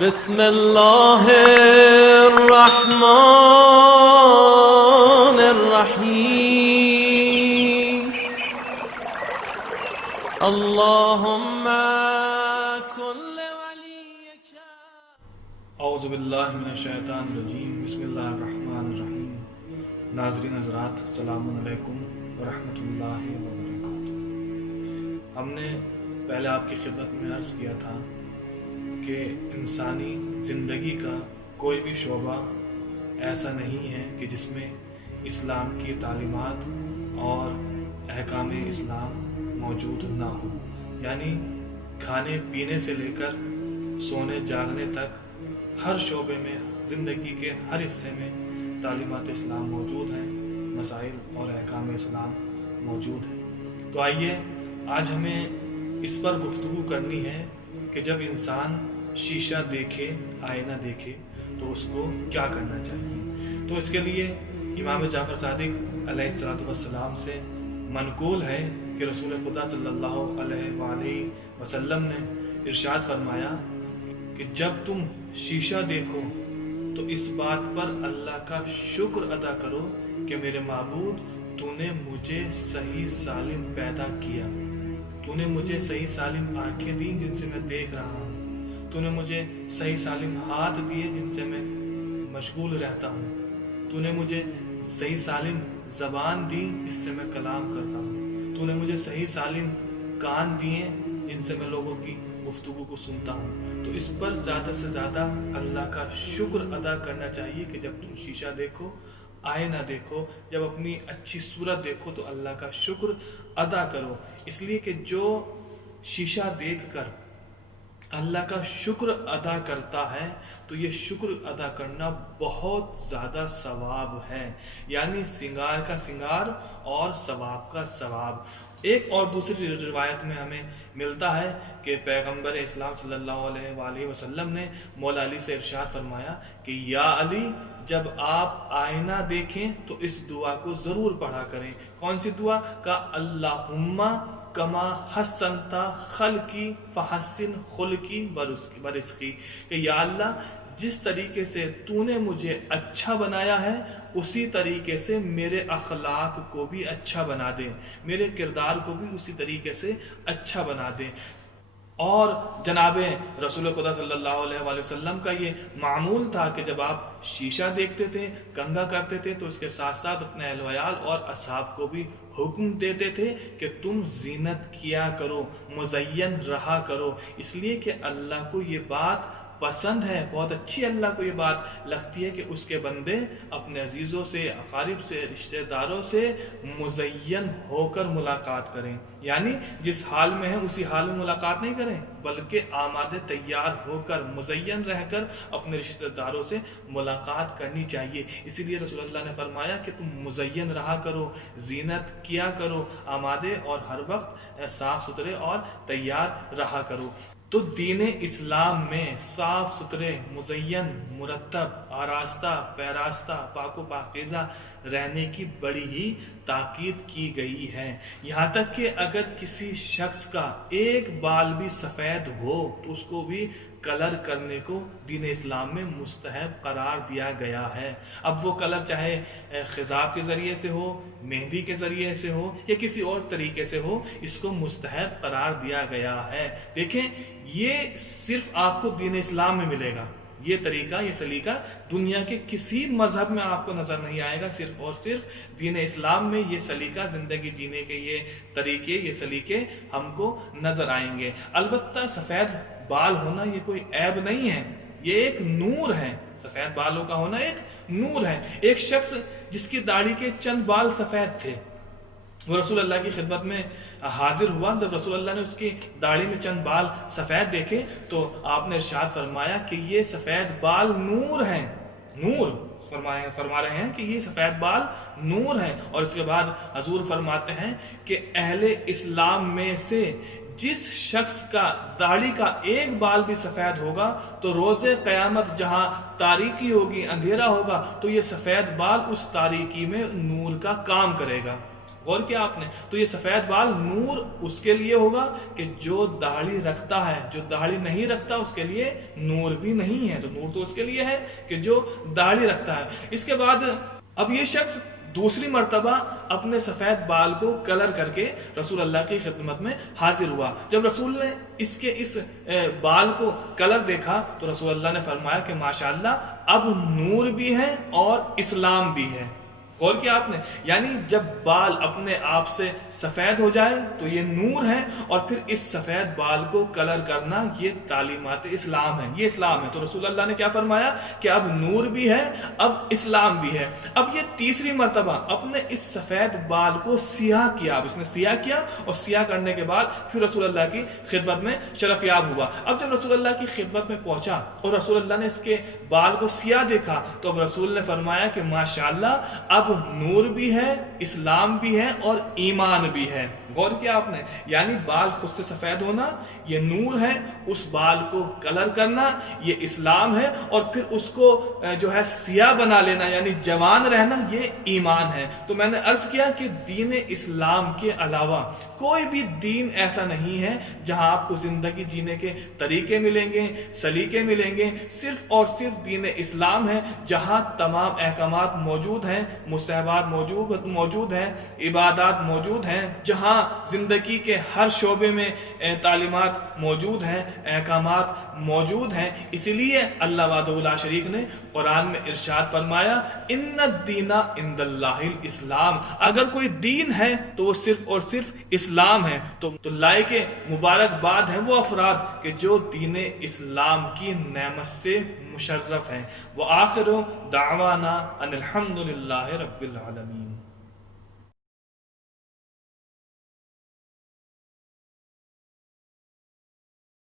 بسم الله الرحمن الرحيم اللهم كن لوليك اعوذ باللہ من الشیطان الرجیم بسم اللہ الرحمن الرحیم۔ ناظرین حضرات، السلام علیکم ورحمۃ اللہ وبرکاتہ۔ ہم نے پہلے آپ کی خدمت میں عرض کیا تھا کہ انسانی زندگی کا کوئی بھی شعبہ ایسا نہیں ہے کہ جس میں اسلام کی تعلیمات اور احکام اسلام موجود نہ ہو، یعنی کھانے پینے سے لے کر سونے جاگنے تک ہر شعبے میں، زندگی کے ہر حصے میں تعلیمات اسلام موجود ہیں، مسائل اور احکام اسلام موجود ہیں۔ تو آئیے آج ہمیں اس پر گفتگو کرنی ہے کہ جب انسان شیشہ دیکھے، آئینہ دیکھے تو اس کو کیا کرنا چاہیے۔ تو اس کے لیے امام جعفر صادق علیہ السلام سے منقول ہے کہ رسول خدا صلی اللہ علیہ وآلہ وسلم نے ارشاد فرمایا کہ جب تم شیشہ دیکھو تو اس بات پر اللہ کا شکر ادا کرو کہ میرے معبود تو نے مجھے صحیح سالم پیدا کیا، تو نے مجھے صحیح سالم آنکھیں دی جن سے میں دیکھ رہا ہوں، تو نے مجھے صحیح سالم ہاتھ دیے جن سے میں مشغول رہتا ہوں، تو نے مجھے صحیح سالم زبان دی جس سے میں کلام کرتا ہوں، تو نے مجھے صحیح سالم کان دیے جن سے میں لوگوں کی گفتگو کو سنتا ہوں۔ تو اس پر زیادہ سے زیادہ اللہ کا شکر ادا کرنا چاہیے کہ جب تم شیشہ دیکھو، آئینہ دیکھو، جب اپنی اچھی صورت دیکھو تو اللہ کا شکر ادا کرو، اس لیے کہ جو شیشہ دیکھ کر اللہ کا شکر ادا کرتا ہے تو یہ شکر ادا کرنا بہت زیادہ ثواب ہے، یعنی سنگار کا سنگار اور ثواب کا ثواب۔ ایک اور دوسری روایت میں ہمیں ملتا ہے کہ پیغمبر اسلام صلی اللہ علیہ وآلہ وسلم نے مولا علی سے ارشاد فرمایا کہ یا علی، جب آپ آئینہ دیکھیں تو اس دعا کو ضرور پڑھا کریں۔ کون سی دعا؟ کہ اللہم کما حسنتا خلقی فحسن خلقی برزقی، کہ یا اللہ جس طریقے سے تو نے مجھے اچھا بنایا ہے اسی طریقے سے میرے اخلاق کو بھی اچھا بنا دے، میرے کردار کو بھی اسی طریقے سے اچھا بنا دے۔ اور جناب رسول خدا صلی اللہ علیہ وآلہ وسلم کا یہ معمول تھا کہ جب آپ شیشہ دیکھتے تھے، کنگھا کرتے تھے تو اس کے ساتھ ساتھ اپنے اہل و عیال اور اصحاب کو بھی حکم دیتے تھے کہ تم زینت کیا کرو، مزین رہا کرو، اس لیے کہ اللہ کو یہ بات پسند ہے، بہت اچھی اللہ کو یہ بات لگتی ہے کہ اس کے بندے اپنے عزیزوں سے، اقارب سے، رشتہ داروں سے مزین ہو کر ملاقات کریں، یعنی جس حال میں ہیں اسی حال میں ملاقات نہیں کریں بلکہ آمادہ تیار ہو کر مزین رہ کر اپنے رشتہ داروں سے ملاقات کرنی چاہیے۔ اسی لیے رسول اللہ نے فرمایا کہ تم مزین رہا کرو، زینت کیا کرو، آمادہ اور ہر وقت صاف ستھرے اور تیار رہا کرو۔ تو دین اسلام میں صاف ستھرے، مزین، مرتب، آراستہ، پیراستہ، پاک و پاکیزہ رہنے کی بڑی ہی تاکید کی گئی ہے، یہاں تک کہ اگر کسی شخص کا ایک بال بھی سفید ہو تو اس کو بھی کلر کرنے کو دین اسلام میں مستحب قرار دیا گیا ہے۔ اب وہ کلر چاہے خضاب کے ذریعے سے ہو، مہندی کے ذریعے سے ہو یا کسی اور طریقے سے ہو، اس کو مستحب قرار دیا گیا ہے۔ دیکھیں یہ صرف آپ کو دین اسلام میں ملے گا، یہ طریقہ، یہ سلیقہ دنیا کے کسی مذہب میں آپ کو نظر نہیں آئے گا، صرف اور صرف دین اسلام میں یہ سلیقہ، زندگی جینے کے یہ طریقے، یہ سلیقے ہم کو نظر آئیں گے۔ البتہ سفید بال ہونا یہ کوئی عیب نہیں ہے، یہ ایک نور ہے، سفید بالوں کا ہونا ایک نور ہے۔ ایک شخص جس کی داڑھی کے چند بال سفید تھے، وہ رسول اللہ کی خدمت میں حاضر ہوا۔ جب رسول اللہ نے اس کی داڑھی میں چند بال سفید دیکھے تو آپ نے ارشاد فرمایا کہ یہ سفید بال نور ہیں، نور فرما رہے ہیں کہ یہ سفید بال نور ہیں۔ اور اس کے بعد حضور فرماتے ہیں کہ اہل اسلام میں سے جس شخص کا داڑھی کا ایک بال بھی سفید ہوگا تو روز قیامت جہاں تاریکی ہوگی، اندھیرا ہوگا، تو یہ سفید بال اس تاریکی میں نور کا کام کرے گا۔ غور کیا آپ نے؟ تو یہ سفید بال نور اس کے لیے ہوگا کہ جو داڑھی رکھتا ہے، جو داڑھی نہیں رکھتا اس کے لیے نور بھی نہیں ہے. تو نور تو اس کے لیے ہے کہ جو داڑھی رکھتا ہے. اس کے بعد اب یہ شخص دوسری مرتبہ اپنے سفید بال کو کلر کر کے رسول اللہ کی خدمت میں حاضر ہوا. جب رسول نے اس بال کو کلر دیکھا تو رسول اللہ نے فرمایا کہ ماشاءاللہ اب نور بھی ہے اور اسلام بھی ہے. غور کیا آپ نے؟ یعنی جب بال اپنے آپ سے سفید ہو جائے تو یہ نور ہے، اور پھر اس سفید بال کو کلر کرنا یہ تعلیمات اسلام ہے، یہ اسلام ہے. تو رسول اللہ نے کیا فرمایا کہ اب نور بھی ہے، اب اسلام بھی ہے. اب یہ تیسری مرتبہ اپنے اس سفید بال کو سیاہ کیا. اب اس نے سیاہ کیا، اور سیاہ کرنے کے بعد پھر رسول اللہ کی خدمت میں شرف یاب ہوا. اب جب رسول اللہ کی خدمت میں پہنچا اور رسول اللہ نے اس کے بال کو سیاہ دیکھا تو اب رسول نے فرمایا کہ ماشاءاللہ اب نور بھی ہے، اسلام بھی ہے اور ایمان بھی ہے. غور کیا آپ نے؟ یعنی بال خود سے سفید ہونا یہ نور ہے، اس بال کو کلر کرنا یہ اسلام ہے، اور پھر اس کو جو ہے سیاہ بنا لینا یعنی جوان رہنا یہ ایمان ہے. تو میں نے عرض کیا کہ دین اسلام کے علاوہ کوئی بھی دین ایسا نہیں ہے جہاں آپ کو زندگی جینے کے طریقے ملیں گے، سلیقے ملیں گے. صرف اور صرف دین اسلام ہے جہاں تمام احکامات موجود ہیں، مستحبات موجود ہیں، عبادات موجود ہیں، جہاں زندگی کے ہر شعبے میں تعلیمات موجود ہیں، احکامات موجود ہیں. اسی لیے اللہ وحدہ لا شریک نے قرآن میں ارشاد فرمایا ان الدین عند اللہ الاسلام. اگر کوئی دین ہے تو وہ صرف اور صرف اسلام ہے. تو لائق مبارکباد ہیں وہ افراد کہ جو دین اسلام کی نعمت سے مشرف ہیں. وآخر دعوانا ان الحمد للہ رب العالمین.